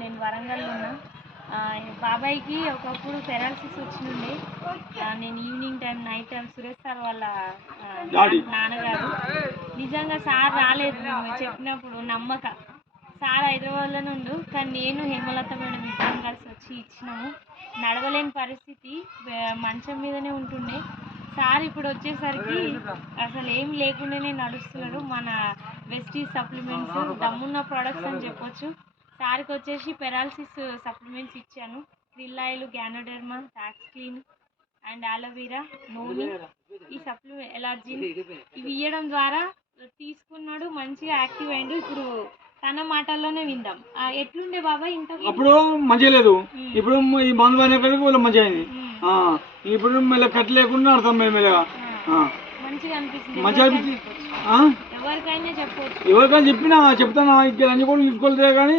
నేను వరంగల్లో ఉన్నా. బాబాయ్కి ఒకప్పుడు పెరాలసిస్ వచ్చినుండే. నేను evening time night time Suresh sir వాళ్ళ నాన్నగారు నిజంగా సార్ రాలేదు చెప్పినప్పుడు నమ్మక. సార్ హైదరాబాద్లోనే ఉండు, కానీ నేను హేమలత మేడం ఇద్దరం కలిసి వచ్చి ఇచ్చినాము. నడవలేని పరిస్థితి, మంచం మీదనే ఉంటుండే. సార్ ఇప్పుడు వచ్చేసరికి అసలు ఏం లేకుండానే నడుస్తున్నాడు. మన వెస్టీజ్ సప్లిమెంట్స్ దమ్మున్న ప్రోడక్ట్స్ అని చెప్పొచ్చు. సార్కి వచ్చేసి పెరాలసిస్ సప్లిమెంట్స్ ఇచ్చాను. క్రిల్లాయిల్, గ్యానోడెర్మా, టాక్స్క్లీన్ అండ్ ఆలోవెరా, నూనె, ఈ సప్లిమెంట్ ఎలర్జీ ఇవి ఇవ్వడం ద్వారా తీసుకున్నాడు, మంచిగా యాక్టివ్ అయిండు. ఇప్పుడు తన మాటల్లోనే విందాం. ఎట్లుండే బాబాయ్ ఇంత అప్పుడు మంచిగా లేదు, ఇప్పుడు ఈ మందు అయిన మంచిగా అయింది. ఇప్పుడు మళ్ళీ కట్ లేకుండా అర్థం మెల్లగా మంచిగా అనిపిస్తుంది. ఎవరికైనా చెప్పొచ్చు, ఎవరికైనా చెప్తాను ఇక్కడ అన్ని కూడా తీసుకోలేదు కానీ